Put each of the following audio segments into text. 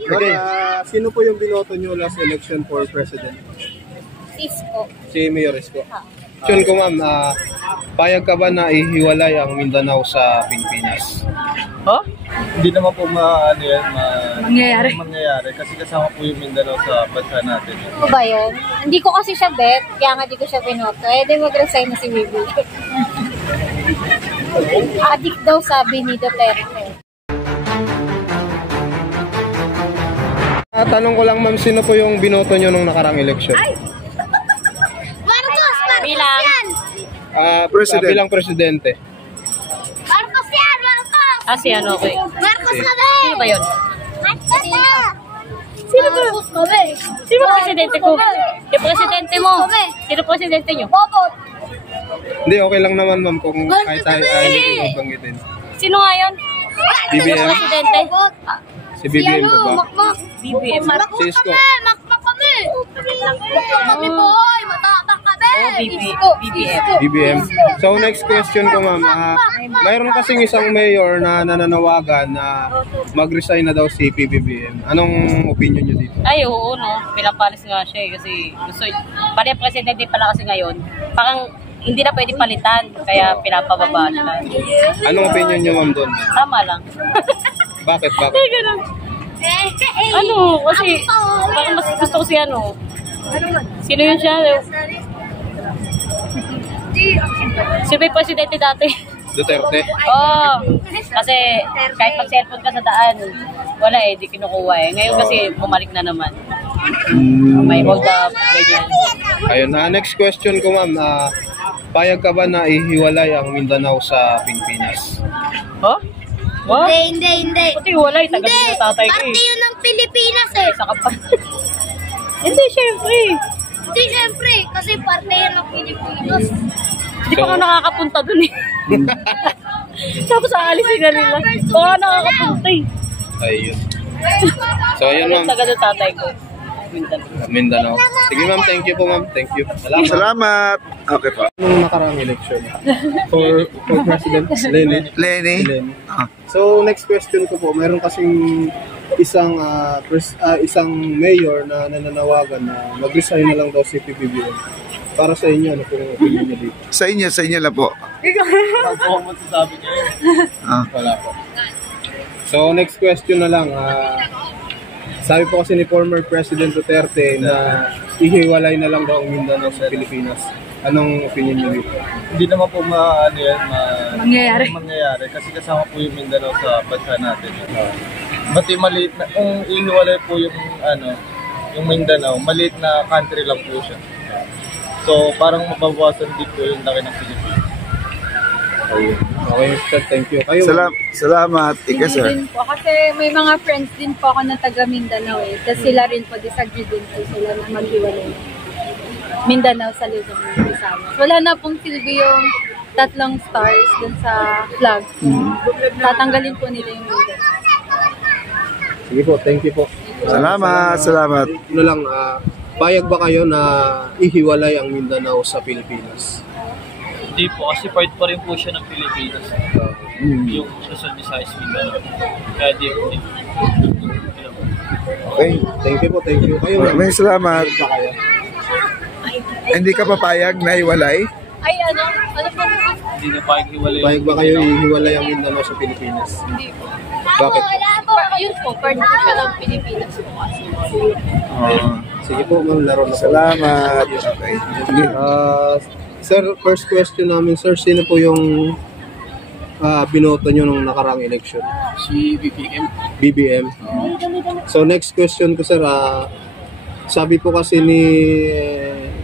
Okay. Sino po yung binoto nyo last election for president? Isko. Si Mayor Isko. Question ko ma'am, payag ka ba na ihiwalay ang Mindanao sa Pilipinas? Huh? Hindi naman po Mangyayari kasi kasama po yung Mindanao sa bansa natin. Ano ba yun? Hindi ko kasi siya bet, kaya nga di ko siya binoto. Eh, di mag-resign na si Bibi. Adik daw sabi ni Duterte. Tanong ko lang ma'am, sino po yung binoto nyo nung nakarang election? Bilang? President. Bilang presidente. Marcos yan! Marcos! Si ano, okay. Marcos kami! Sino ba yun? Sino ba? Sino presidente ko? Yung presidente mo. Sino presidente nyo? Bobot! Hindi, okay lang naman ma'am kung kahit tayo hindi ko banggitin. Sino nga yun? BBM. Sino presidente? Si BBM po ba? Makmak! BBM. Si Isko. Makmak kami! Makmak kami boy! Matatak kami! BBM. BBM. So next question ko ma'am, mayroon kasing isang mayor na nananawagan na mag-resign na daw si PBBM. Anong opinion niyo dito? Ay, oo, no. Pinapalis nga siya kasi gusto, pare presidente pala kasi ngayon, parang hindi na pwede palitan, kaya pinapababa nila. Anong opinion niyo ma'am doon? Tama lang. Bakit? Ay, ganun. Ano, kasi parang mas gusto ko si ano. Sino yun siya? Sino ba yung presidente dati? Duterte. Oo. Kasi kahit mag-cellphone ka sa daan, wala eh, di kinukuha eh. Ngayon kasi bumalik na naman. May hold up, ganyan. Ayun, next question ko ma'am, payag ka ba na ihiwalay ang Mindanao sa Pilipinas? Huh? What? Hindi. Pati walay, tagal yung tatay ko Parte eh. yun ng Pilipinas eh. Saka pa. Hindi, syempre. Hindi, syempre. Kasi parte yan ng Pilipinas. Hindi pa ka nakakapunta dun eh. Tapos aalisin na nila. Oo, nakakapunta eh. Ayun. So ayun ma'am, Tagal yung tatay ko. Mindanao. Sige ma'am, thank you po ma'am. Thank you. Salamat. Okay po. Nung nakarang election for President Lenny. So next question ko po, mayroon kasing isang mayor na nananawagan na mag-resign na lang daw si PBBM. Para sa inyo, ano po yung opinion niyo dito? Sa inyo lang po. Ano po ang masasabi niyo? Wala po. So next question na lang, sabi po kasi ni former President Duterte na ihiwalay na lang daw ang Mindanao sa Pilipinas. Anong opinion niyo dito? Hindi naman po Mangyayari kasi kasama po yung Mindanao sa bansa natin. Bati maliit na, kung ihiwalay po yung Mindanao, maliit na country lang po siya. So parang mababawasan din po yung laki ng Pilipinas. Okay, sir, thank you. Kayo, Salamat. Ika, sir. Din po, kasi may mga friends din po ako na taga Mindanao eh. Tapos sila rin po, disagree din po sila na maghiwalay. Mindanao sa Luzon, Visayas. Wala na pong silbi yung tatlong stars dun sa flag. Tatanggalin po nila yung Mindanao. sige po, thank you po. Salamat. Ano lang, payag ba kayo na ihiwalay ang Mindanao sa Pilipinas? Hindi po, kasi part pa rin po siya ng Pilipinas. Yung Luzon, Visayas, Mindanao. Kaya di po. Okay, thank you po, thank you. Kayo, May salamat. ba kayo? Hindi ka papayag na iwalay? Ay, ano po? Hindi na paghiwalay. Payag ba kayo ihiwalay ang Mindanao sa Pilipinas? Hindi po. Bakit? Wala po. Yun po, part po siya ng Pilipinas po kasi. Sige po, ma'am, laro na po. Salamat. Okay. Sige. Sir, first question namin, sir, sino po yung binoto nyo nung nakarang election? Si BBM. BBM. So next question ko, sir, sabi po kasi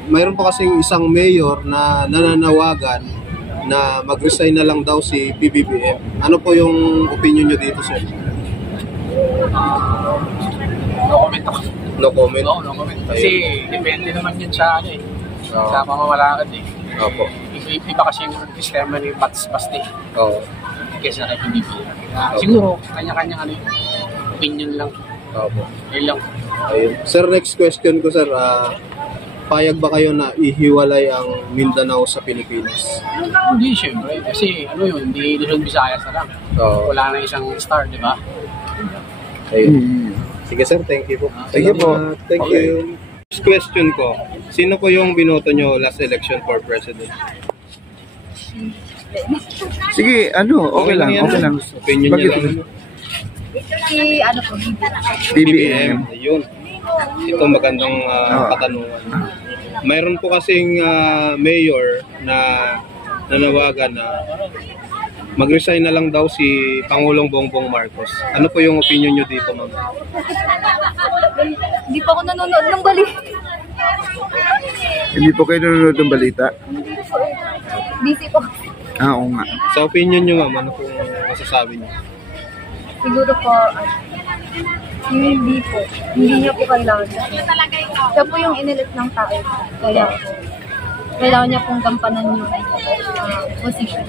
mayroon pa kasing isang mayor na nananawagan na mag-resign na lang daw si PBBM. Ano po yung opinion nyo dito, sir? No comment ako. No comment? No comment. Kasi depende naman yun sa sa pamamalakad eh. Opo. Iba kasi yung sistema ni Batis-Basti. Oo. Kesa kay PBBM. Siguro, kanya-kanya opinion lang. Opo. Yun lang. Ayun. Sir, next question ko, sir. Payag ba kayo na ihiwalay ang Mindanao sa Pilipinas? Hindi, syempre. Kasi hindi Luzon, Visayas na lang. Oo. Wala na isang star, di ba? Ayun. Sige sir, thank you po. Sige po. Thank you. Next question ko, sino po yung binoto nyo last election for president? Sige, okay lang, yan. okay lang. Opinion Bakit? nyo lang. Si, ano po, BBM. Ayun. Ito magandang katanungan. Mayroon po kasing mayor na nanawagan na mag-resign na lang daw si Pangulong Bongbong Marcos. Ano po yung opinion nyo dito, ma'am? Hindi po ako nanonood ng balita. Hindi po kayo nanonood ng balita? Busy po. Oo nga. Sa opinion nyo, ma'am, ano pong masasabi nyo? Siguro po, hindi po. Hindi niya po kailangan. Siya po yung inilit ng tao. Kaya po, kailangan niya pong gampanan yung position.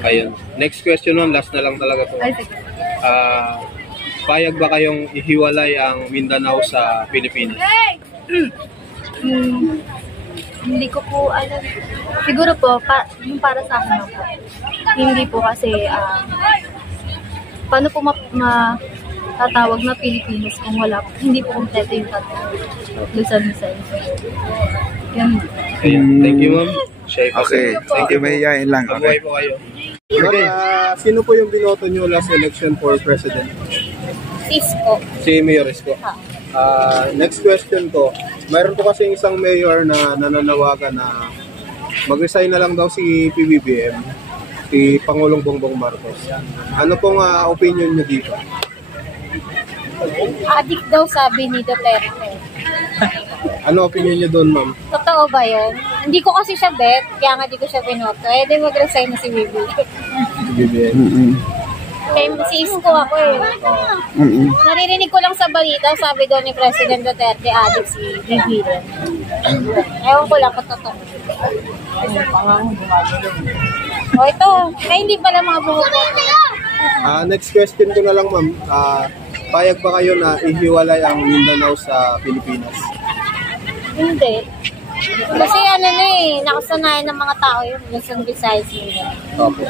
Ayun. Next question, ma'am. Last na lang talaga po. Ay, sige. Payag ba kayong ihiwalay ang Mindanao sa Pilipinas? Hindi ko po alam. Siguro po, yung para sa akin po. Hindi po kasi, paano po matatawag na Pilipinas kung wala po, hindi po kompleto yung tatawag. Luzon. Yan. Ayan. Thank you, ma'am. Okay, thank you, may yain lang. Mabuhay Okay. po kayo. Okay. Sino po yung binoto nyo last election for president? Cisco. Si Mayor Isko. Next question ko. Mayroon po kasi isang mayor na nananawagan na mag-resign na lang daw si PBBM, si Pangulong Bongbong Marcos. Ano pong opinion nyo dito? Adik daw sabi ni Duterte. Ano opinion nyo doon, ma'am? Totoo ba yun? Hindi ko kasi siya bet, kaya nga di ko siya binoto. Eh, di mag-resign na si Bibi. PBBM. Kaya si Isko ako eh. Naririnig ko lang sa balita, sabi daw ni President Duterte, adik si Bibi. Ewan ko lang kung totoo. O ito, na hindi pala mga bumuboto. Next question ko na lang, ma'am. Payag ba kayo na ihiwalay ang Mindanao sa Pilipinas? Hindi. Kasi ano na eh, nakasanayan ng mga tao yun, Luzon, Visayas, Mindanao. Opo.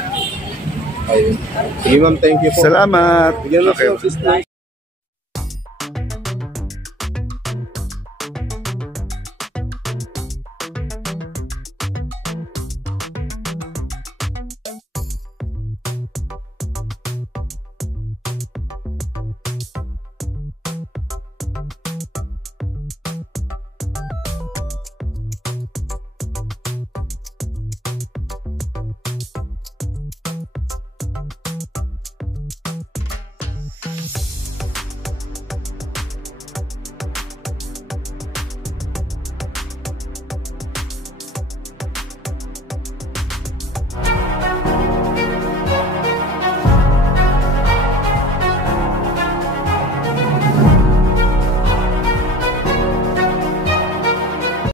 Ayun. Sige, ma'am, thank you po. Salamat. Bigyan mo Okay. siya, sister.